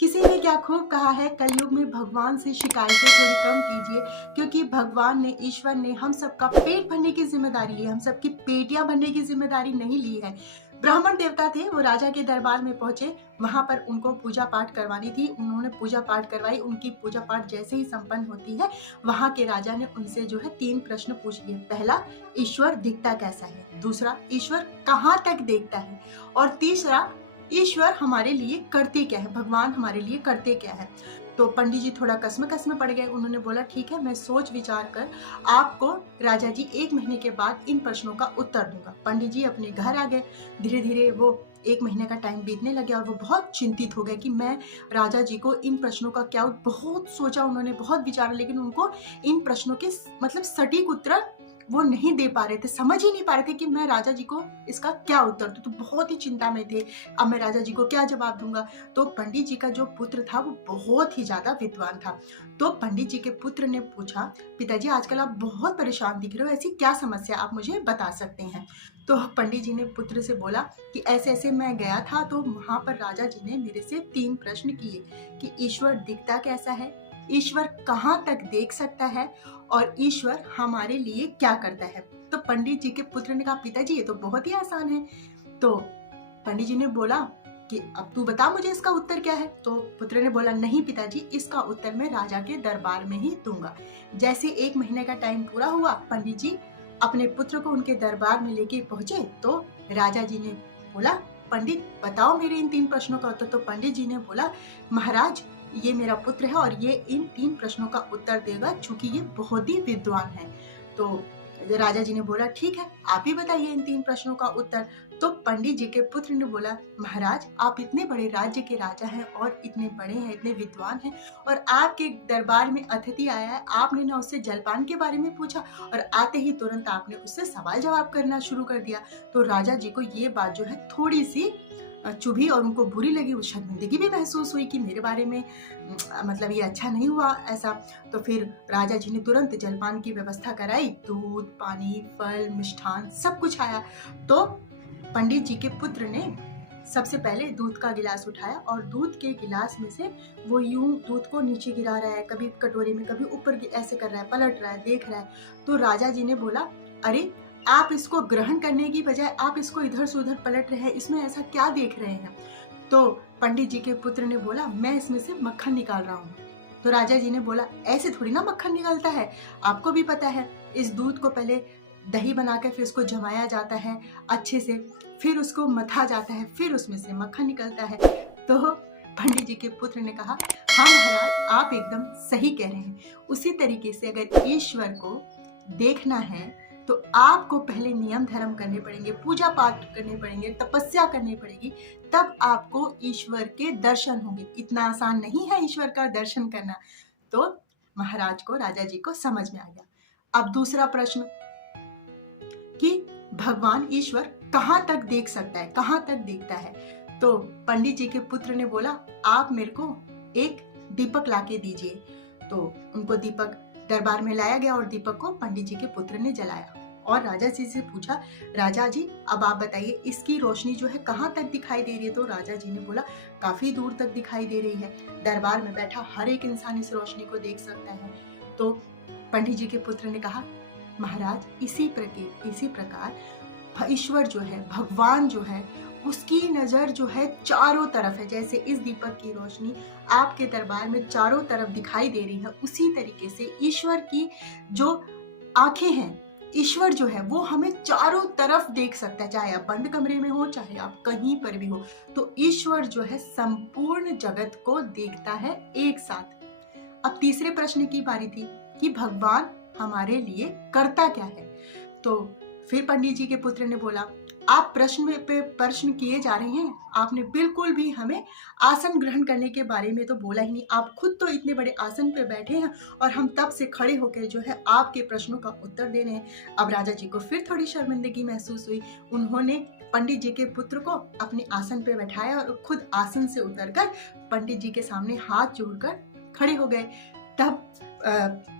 किसी ने क्या खूब कहा है, कलयुग में भगवान से शिकायतें थोड़ी कम कीजिए, क्योंकि भगवान ने, ईश्वर ने हम सबका पेट भरने की जिम्मेदारी ली है, हम सबकी पेटियां भरने की जिम्मेदारी नहीं ली है। ब्राह्मण देवता थे, वो राजा के दरबार में पहुंचे, वहां पर उनको पूजा पाठ करवानी थी। उन्होंने पूजा पाठ करवाई। उनकी पूजा पाठ जैसे ही संपन्न होती है, वहां के राजा ने उनसे जो है 3 प्रश्न पूछ लिए। पहला, ईश्वर दिखता कैसा है? दूसरा, ईश्वर कहाँ तक देखता है? और तीसरा, ईश्वर हमारे लिए करते क्या है? भगवान हमारे लिए करते क्या है? तो पंडित जी थोड़ा कसम पड़ गए। उन्होंने बोला, ठीक है, मैं सोच विचार कर आपको राजा जी 1 महीने के बाद इन प्रश्नों का उत्तर दूंगा। पंडित जी अपने घर आ गए। धीरे धीरे वो 1 महीने का टाइम बीतने लगे और वो बहुत चिंतित हो गए कि मैं राजा जी को इन प्रश्नों का क्या, बहुत सोचा उन्होंने, बहुत विचारा, लेकिन उनको इन प्रश्नों के मतलब सटीक उत्तर वो नहीं दे पा रहे थे, समझ ही नहीं पा रहे थे कि मैं राजा जी को इसका क्या उत्तर दूं। तो बहुत ही चिंता में थे, अब मैं राजा जी को क्या जवाब दूंगा। तो पंडित जी का जो पुत्र था वो बहुत ही ज्यादा विद्वान था। तो पंडित जी के पुत्र ने पूछा, पिताजी आजकल आप बहुत परेशान दिख रहे हो, ऐसी क्या समस्या, आप मुझे बता सकते हैं? तो पंडित जी ने पुत्र से बोला कि ऐसे ऐसे मैं गया था, तो वहां पर राजा जी ने मेरे से 3 प्रश्न किए कि ईश्वर दिखता कैसा है, ईश्वर कहाँ तक देख सकता है, और ईश्वर हमारे लिए क्या करता है। तो पंडित जी के पुत्र ने कहा, पिताजी ये तो बहुत ही आसान है। तो पंडित जी ने बोला कि अब तू बता मुझे इसका उत्तर क्या है। तो पुत्र ने बोला, नहीं पिताजी, इसका उत्तर मैं राजा के दरबार में ही दूंगा। जैसे 1 महीने का टाइम पूरा हुआ, पंडित जी अपने पुत्र को उनके दरबार में लेके पहुंचे। तो राजा जी ने बोला, पंडित बताओ मेरे इन 3 प्रश्नों का उत्तर। तो पंडित जी ने बोला, महाराज ये मेरा पुत्र है और ये इन 3 प्रश्नों का उत्तर देगा, चूंकि ये बहुत ही विद्वान है। तो राजा जी ने बोला, ठीक है, आप ही बताइए इन 3 प्रश्नों का उत्तर। तो पंडित जी के पुत्र ने बोला, महाराज आप इतने बड़े राज्य के राजा हैं और इतने बड़े हैं, इतने विद्वान हैं, और आपके दरबार में अतिथि आया है, आपने ना उससे जलपान के बारे में पूछा और आते ही तुरंत आपने उससे सवाल जवाब करना शुरू कर दिया। तो राजा जी को ये बात जो है थोड़ी सी चुभी और उनको बुरी लगी, वो शर्मिंदगी भी महसूस हुई कि मेरे बारे में मतलब ये अच्छा नहीं हुआ ऐसा। तो फिर राजा जी ने तुरंत जलपान की व्यवस्था कराई, दूध, पानी, फल, मिष्ठान सब कुछ आया। तो पंडित जी के पुत्र ने सबसे पहले दूध का गिलास उठाया और दूध के गिलास में से वो यूं दूध को नीचे गिरा रहा है, कभी कटोरी में कभी ऊपर, ऐसे कर रहा है, पलट रहा है, देख रहा है। तो राजा जी ने बोला, अरे आप इसको ग्रहण करने की बजाय आप इसको इधर से उधर पलट रहे हैं, इसमें ऐसा क्या देख रहे हैं? तो पंडित जी के पुत्र ने बोला, मैं इसमें से मक्खन निकाल रहा हूँ। तो राजा जी ने बोला, ऐसे थोड़ी ना मक्खन निकलता है, आपको भी पता है, इस दूध को पहले दही बनाकर फिर उसको जमाया जाता है अच्छे से, फिर उसको मथा जाता है, फिर उसमें से मक्खन निकलता है। तो पंडित जी के पुत्र ने कहा, हाँ महाराज आप एकदम सही कह रहे हैं। उसी तरीके से अगर ईश्वर को देखना है तो आपको पहले नियम धर्म करने पड़ेंगे, पूजा पाठ करने पड़ेंगे, तपस्या करनी पड़ेगी, तब आपको ईश्वर के दर्शन होंगे। इतना आसान नहीं है ईश्वर का दर्शन करना। तो महाराज को, राजा जी को समझ में आ गया। अब दूसरा प्रश्न कि भगवान ईश्वर कहाँ तक देख सकता है, कहाँ तक देखता है? तो पंडित जी के पुत्र ने बोला, आप मेरे को एक दीपक लाके दीजिए। तो उनको दीपक दरबार में लाया गया और दीपक को पंडित जी के पुत्र ने जलाया और राजा जी से पूछा, राजा जी अब आप बताइए इसकी रोशनी जो है कहाँ तक दिखाई दे रही है? तो राजा जी ने बोला, काफी दूर तक दिखाई दे रही है, दरबार में बैठा हर एक इंसान इस रोशनी को देख सकता है। तो पंडित जी के पुत्र ने कहा, महाराज इसी प्रकार ईश्वर जो है, भगवान जो है, उसकी नजर जो है चारों तरफ है। जैसे इस दीपक की रोशनी आपके दरबार में चारों तरफ दिखाई दे रही है, उसी तरीके से ईश्वर की जो आंखें हैं, ईश्वर जो है वो हमें चारों तरफ देख सकता है, चाहे आप बंद कमरे में हो, चाहे आप कहीं पर भी हो। तो ईश्वर जो है संपूर्ण जगत को देखता है एक साथ। अब तीसरे प्रश्न की बारी थी कि भगवान हमारे लिए करता क्या है? तो फिर पंडित जी के पुत्र ने बोला, आप प्रश्न पे प्रश्न किए जा रहे हैं, आपने बिल्कुल भी हमें आसन ग्रहण करने के बारे में तो बोला ही नहीं। आप खुद तो इतने बड़े आसन पे बैठे हैं और हम तब से खड़े होकर जो है आपके प्रश्नों का उत्तर दे रहे हैं। अब राजा जी को फिर थोड़ी शर्मिंदगी महसूस हुई। उन्होंने पंडित जी के पुत्र को अपने आसन पे बैठाया और खुद आसन से उतरकर पंडित जी के सामने हाथ जोड़कर खड़े हो गए। तब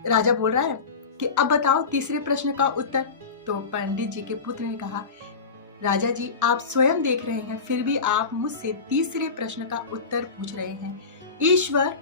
राजा बोल रहा है कि अब बताओ तीसरे प्रश्न का उत्तर। तो पंडित जी के पुत्र ने कहा, राजा जी आप स्वयं देख रहे हैं, फिर भी आप मुझसे तीसरे प्रश्न का उत्तर पूछ रहे हैं। ईश्वर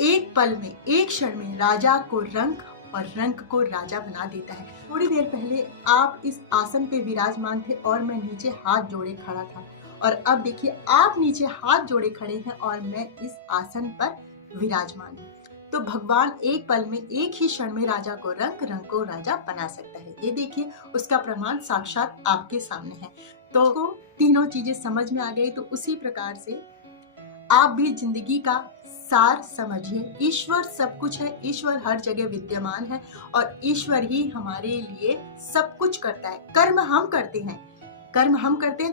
एक पल में, एक क्षण में राजा को रंक और रंक को राजा बना देता है। थोड़ी देर पहले आप इस आसन पे विराजमान थे और मैं नीचे हाथ जोड़े खड़ा था, और अब देखिए आप नीचे हाथ जोड़े खड़े हैं और मैं इस आसन पर विराजमान हूँ। तो भगवान एक पल में, एक ही क्षण में राजा को रंक, रंक को राजा बना सकता है। ये देखिए, उसका प्रमाण साक्षात आपके सामने है। तो तीनों चीजें समझ में आ गई। तो उसी प्रकार से आप भी जिंदगी का सार समझिए। ईश्वर सब कुछ है, ईश्वर हर जगह विद्यमान है और ईश्वर ही हमारे लिए सब कुछ करता है। कर्म हम करते हैं,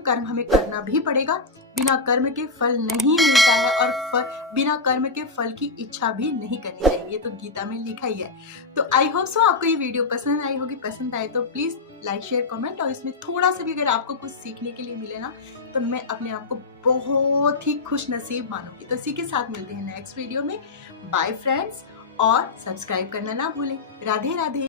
कर्म हमें करना भी पड़ेगा। बिना कर्म के फल नहीं मिलता है और बिना कर्म के फल की इच्छा भी नहीं करनी चाहिए, ये तो गीता में लिखा ही है। तो आई होप सो आपको ये वीडियो पसंद आई होगी। पसंद आए तो प्लीज लाइक, शेयर, कमेंट, और इसमें थोड़ा सा भी अगर आपको कुछ सीखने के लिए मिले ना, तो मैं अपने आप को बहुत ही खुश नसीब मानूंगी। तो इसी के साथ मिलते हैं नेक्स्ट वीडियो में। बाय फ्रेंड्स, और सब्सक्राइब करना ना भूलें। राधे राधे।